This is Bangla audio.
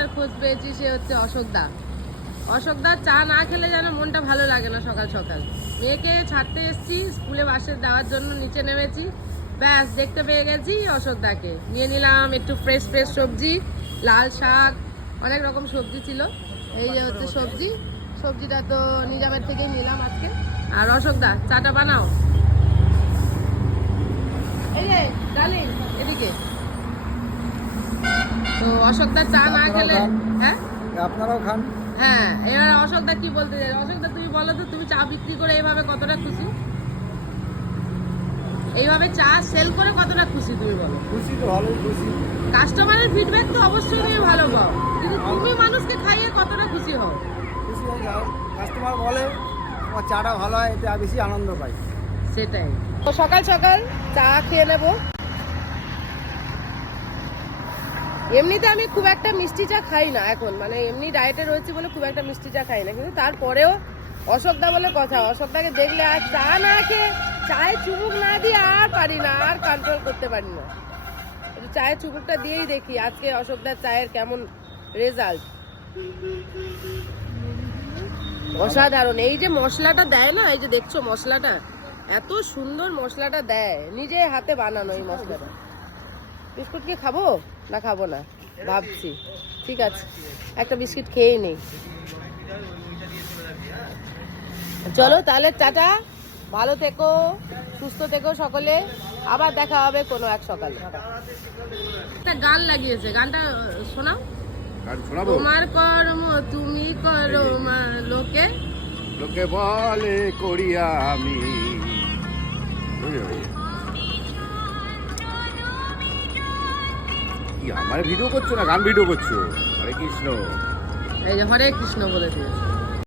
একজনের খোঁজ পেয়েছি, সে হচ্ছে অশোকদা। অশোকদা চা না খেলে যেন মনটা ভালো লাগে না। সকাল সকাল মেয়েকে ছাড়তে এসেছি, স্কুলে বাসে দেওয়ার জন্য নিচে নেমেছি, ব্যাস দেখতে পেয়ে গেছি অশোকদাকে। নিয়ে নিলাম একটু ফ্রেশ ফ্রেশ সবজি, লাল শাক, অনেক রকম সবজি ছিল। এই যে হচ্ছে সবজি, সবজিটা তো নিজামের থেকেই নিলাম আজকে। আর অশোকদা চাটা বানাও। এই যে ডালিম এদিকে। তো অশোকদা চা না খেলে, হ্যাঁ আপনারাও খান। হ্যাঁ, এবার অশোকদা কি বলতে চাই? অশোকদা তুমি বলো তো, তুমি চা বিক্রি করে এইভাবে কতটা খুশি? এইভাবে চা সেল করে কতটা খুশি তুমি বলো? খুশি তো, ভালোই খুশি। কাস্টমারের ফিডব্যাক তো অবশ্যই তুমি ভালো পাও, কিন্তু তুমি মানুষকে খাইয়ে কতটা খুশি হও? খুশি হয়ে যাও, কাস্টমার বলে তোমার চাটা ভালো হয়, এতে বেশি আনন্দ পাই। সেটাই। তো সকাল সকাল চা খেয়ে নেব। এমনিতে আমি খুব একটা মিষ্টি চা খাই না এখন, মানে এমনি ডায়েটে রয়েছি বলে খুব একটা মিষ্টি চা খাই না, কিন্তু তারপরেও অশোকদা বলে কথা, অশোকদাকে দেখলে আর চা না খেয়ে, চায়ে চুমুক না দিয়ে আর পারি না, আর কন্ট্রোল করতে পারি না। একটু চায়ের চুমুকটা দিয়েই দেখি আজকে অশোকদার চায়ের কেমন রেজাল্ট। অসাধারণ। এই যে মশলাটা দেয় না, এই যে দেখছো মশলাটা, এত সুন্দর মশলাটা দেয়, নিজে হাতে বানানো এই মশলাটা। বিস্কুট কি খাবো না খাবো না ভাবছি। ঠিক আছে, একটা বিস্কিট খেয়েই নেই। চলো তাহলে, টাটা, ভালো থেকো, সুস্থ থেকো সকলে, আবার দেখা হবে কোনো এক সকালে। একটা গান লাগিয়েছে, গানটা শোনাও। তোমার কর্ম তুমি করো মা, লোকে লোকে বলে করিয়া আমি। আমার ভিডিও করছো না, গান ভিডিও করছো? হরে কৃষ্ণ। এই যে হরে কৃষ্ণ বলে দিয়েছে।